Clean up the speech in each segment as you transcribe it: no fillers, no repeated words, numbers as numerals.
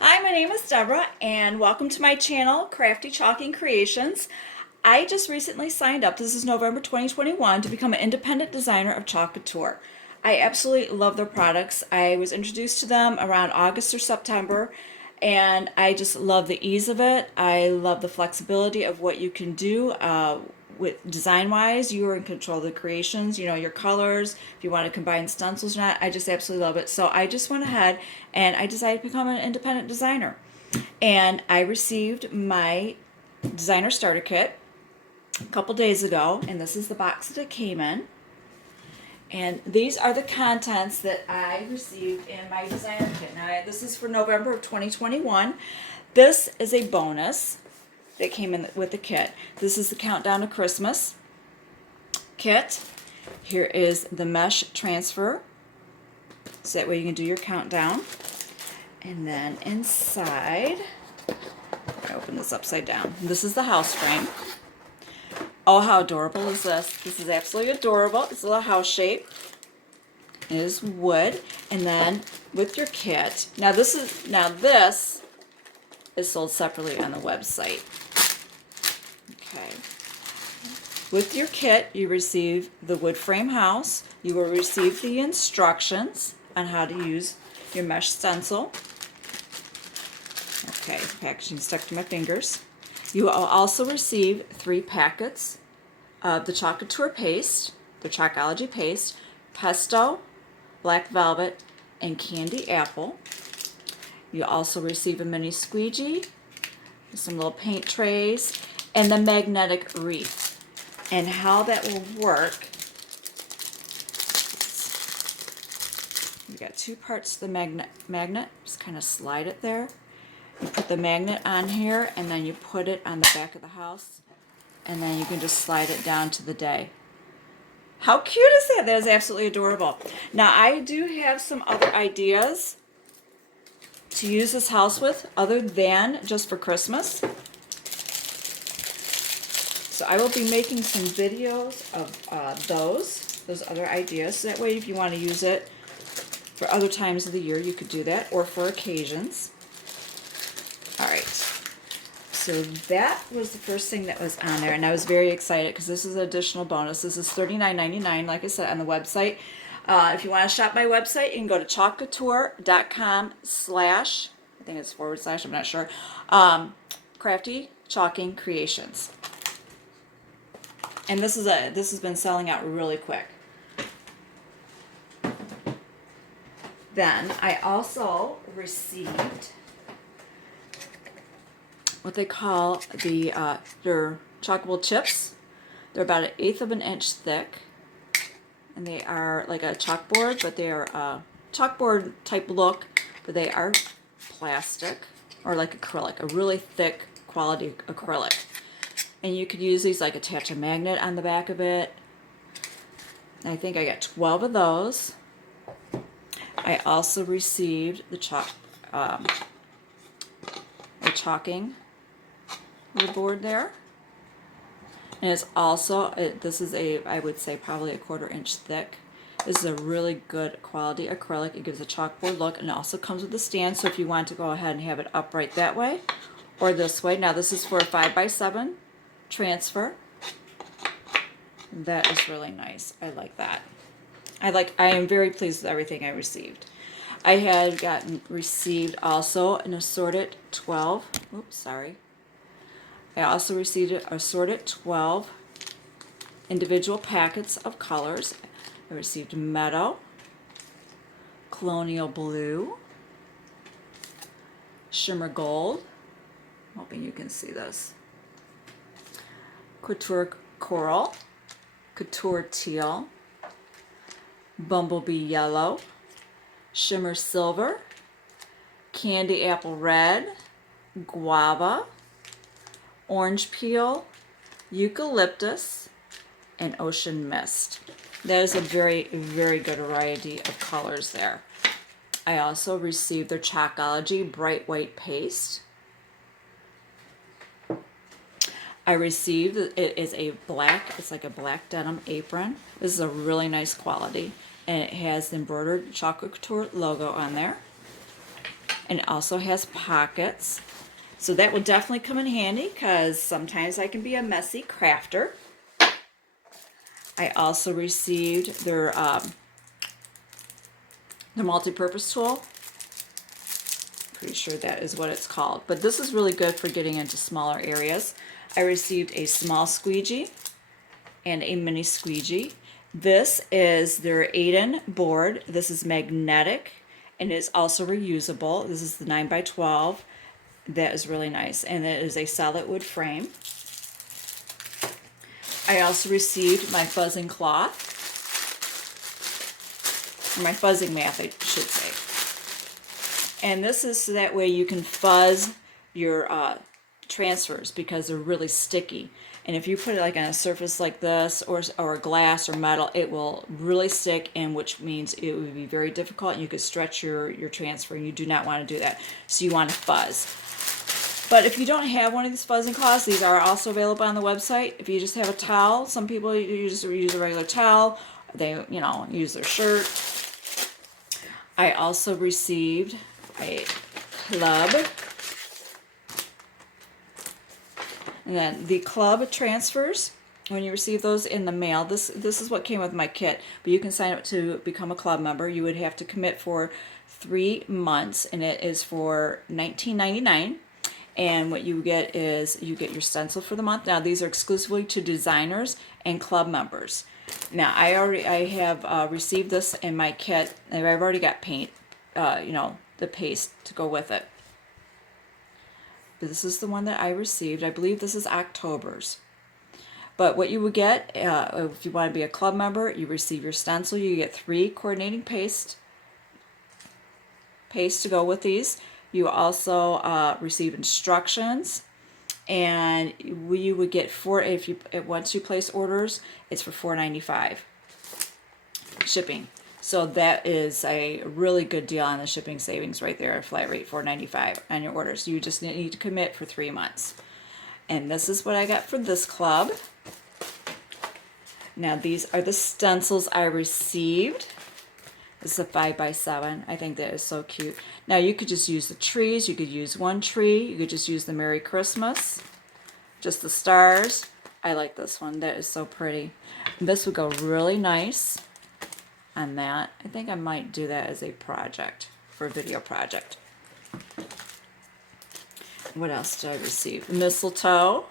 Hi, my name is Deborah, and welcome to my channel, Crafty Chalking Creations. I just recently signed up, this is November 2021, to become an independent designer of Chalk Couture. I absolutely love their products. I was introduced to them around August or September, and I just love the ease of it. I love the flexibility of what you can do with design-wise. You are in control of the creations, you know, your colors, if you want to combine stencils or not. I just absolutely love it. So I just went ahead and I decided to become an independent designer. And I received my designer starter kit a couple days ago, and this is the box that it came in. And these are the contents that I received in my designer kit. Now, this is for November of 2021. This is a bonus that came in with the kit. This is the Countdown to Christmas kit. Here is the mesh transfer, so that way you can do your countdown. And then inside, I open this upside down. This is the house frame. Oh, how adorable is this? This is absolutely adorable. It's a little house shape. It is wood. And then with your kit, now this is sold separately on the website. Okay. With your kit, you receive the wood frame house. You will receive the instructions on how to use your mesh stencil. Okay, packaging stuck to my fingers. You will also receive 3 packets of the Chalk Couture paste, the Chalkology paste, pesto, black velvet, and candy apple. You also receive a mini squeegee, some little paint trays, and the magnetic wreath. And how that will work, you got 2 parts to the magnet, just kind of slide it there. You put the magnet on here, and then you put it on the back of the house, and then you can just slide it down to the day. How cute is that? That is absolutely adorable. Now, I do have some other ideas to use this house with other than just for Christmas. So I will be making some videos of those other ideas. So that way, if you want to use it for other times of the year, you could do that, or for occasions. All right, so that was the first thing that was on there, and I was very excited because this is an additional bonus. This is $39.99, like I said, on the website. If you want to shop my website, you can go to chalkcouture.com/ I think it's / I'm not sure, Crafty Chalking Creations. And this has been selling out really quick. Then I also received what they call their Chalkable Chips. They're about 1/8 of an inch thick, and they are like a chalkboard, but they are a chalkboard type look, but they are plastic or like acrylic, a really thick quality acrylic. And you could use these, like attach a magnet on the back of it. I think I got 12 of those. I also received the chalking board there, and it's also this is I would say probably 1/4 inch thick. This is a really good quality acrylic. It gives a chalkboard look, and it also comes with a stand, so if you want to go ahead and have it upright that way or this way. Now this is for a 5x7 transfer. That is really nice. I like that. I am very pleased with everything I received. I had received also an assorted 12. Oops, sorry. I also received an assorted 12 individual packets of colors. I received Meadow, Colonial Blue, Shimmer Gold. I'm hoping you can see this. Couture Coral, Couture Teal, Bumblebee Yellow, Shimmer Silver, Candy Apple Red, Guava, Orange Peel, Eucalyptus, and Ocean Mist. That is a very, very good variety of colors there. I also received their Chalkology Bright White Paste. I received, it is a black, it's like a black denim apron. This is a really nice quality, and it has the embroidered Chalk Couture logo on there. and it also has pockets. So that will definitely come in handy because sometimes I can be a messy crafter. I also received their multi-purpose tool. Pretty sure that is what it's called. But this is really good for getting into smaller areas. I received a small squeegee and a mini squeegee. This is their 8-in board. This is magnetic and it is also reusable. This is the 9x12. That is really nice, and it is a solid wood frame. I also received my fuzzing cloth, or my fuzzing mat, I should say. And this is so that way you can fuzz your transfers because they're really sticky. And if you put it like on a surface like this or glass or metal, it will really stick, and which means it would be very difficult and you could stretch your transfer, and you do not want to do that. So you want to fuzz. But if you don't have one of these fuzzing cloths, these are also available on the website. If you just have a towel, some people use a regular towel. They, use their shirt. I also received a club. And then the club transfers, when you receive those in the mail, this is what came with my kit. But you can sign up to become a club member. You would have to commit for 3 months, and it is for $19.99. And what you get is you get your stencil for the month. Now these are exclusively to designers and club members. Now I have received this in my kit, and I've already got paint, the paste to go with it. But this is the one that I received. I believe this is October's. But what you would get, if you want to be a club member, you receive your stencil. You get 3 coordinating paste to go with these. You also receive instructions, and you would get once you place orders, it's for $4.95 shipping. So that is a really good deal on the shipping savings right there. Flat rate $4.95 on your orders. You just need to commit for 3 months. And this is what I got for this club. Now these are the stencils I received. This is a 5x7. I think that is so cute. Now you could just use the trees. You could use one tree. You could just use the Merry Christmas. Just the stars. I like this one. That is so pretty. And this would go really nice on that. I think I might do that as a project, for a video project. What else did I receive? Mistletoe.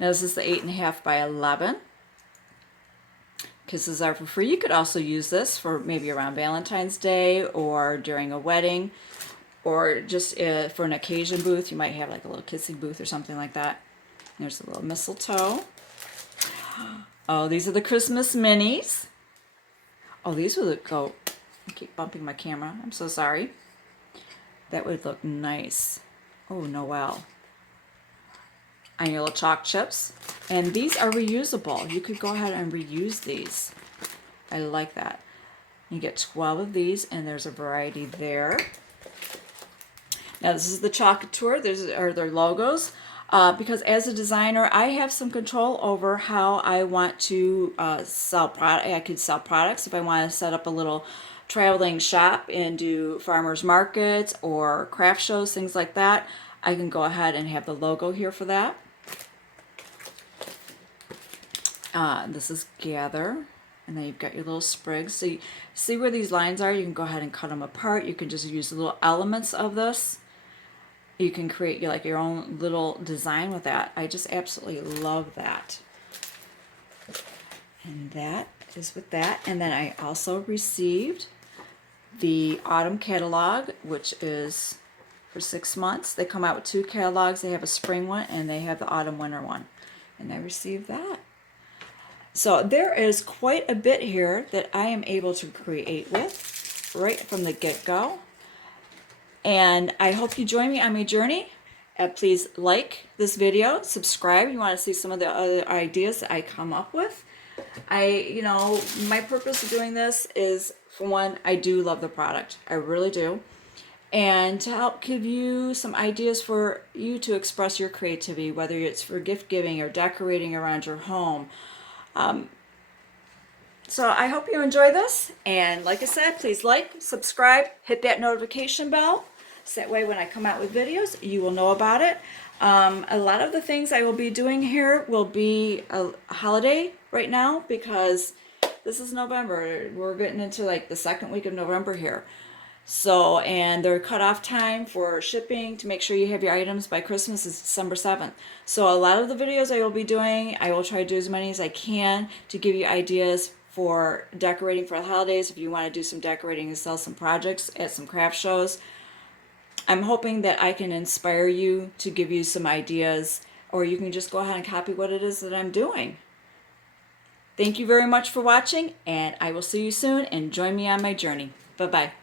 Now this is the 8.5x11. Kisses are for free. You could also use this for maybe around Valentine's Day or during a wedding, or just for an occasion booth. You might have like a little kissing booth or something like that. There's a little mistletoe. Oh, these are the Christmas minis. Oh, these would go. I keep bumping my camera. I'm so sorry. That would look nice. Oh, Noel. On your little chalk chips. And these are reusable. You could go ahead and reuse these. I like that. You get 12 of these, and there's a variety there. Now this is the Chalk Couture. These are their logos. Because as a designer, I have some control over how I want to sell product. I could sell products if I want to set up a little traveling shop and do farmers markets or craft shows, things like that. I can go ahead and have the logo here for that. This is Gather, and then you've got your little sprigs. So you see where these lines are? You can go ahead and cut them apart. You can just use the little elements of this. You can create your own little design with that. I just absolutely love that. And that is with that. And then I also received the autumn catalog, which is for 6 months. They come out with 2 catalogs. They have a spring one and they have the autumn winter one. And I received that. So there is quite a bit here that I am able to create with right from the get-go. And I hope you join me on my journey. Please like this video, subscribe. You want to see some of the other ideas that I come up with. My purpose of doing this is, for one, I do love the product. I really do. And to help give you some ideas for you to express your creativity, whether it's for gift giving or decorating around your home. So I hope you enjoy this, and like I said, please like, subscribe, hit that notification bell, So that way when I come out with videos, you will know about it. A lot of the things I will be doing here will be a holiday right now because this is November. We're getting into like the second week of November here. So, and their cutoff time for shipping to make sure you have your items by Christmas is December 7th. So a lot of the videos I will be doing, I will try to do as many as I can to give you ideas for decorating for the holidays. If you want to do some decorating and sell some projects at some craft shows, I'm hoping that I can inspire you to give you some ideas, or you can just go ahead and copy what it is that I'm doing. Thank you very much for watching, and I will see you soon, and join me on my journey. Bye-bye.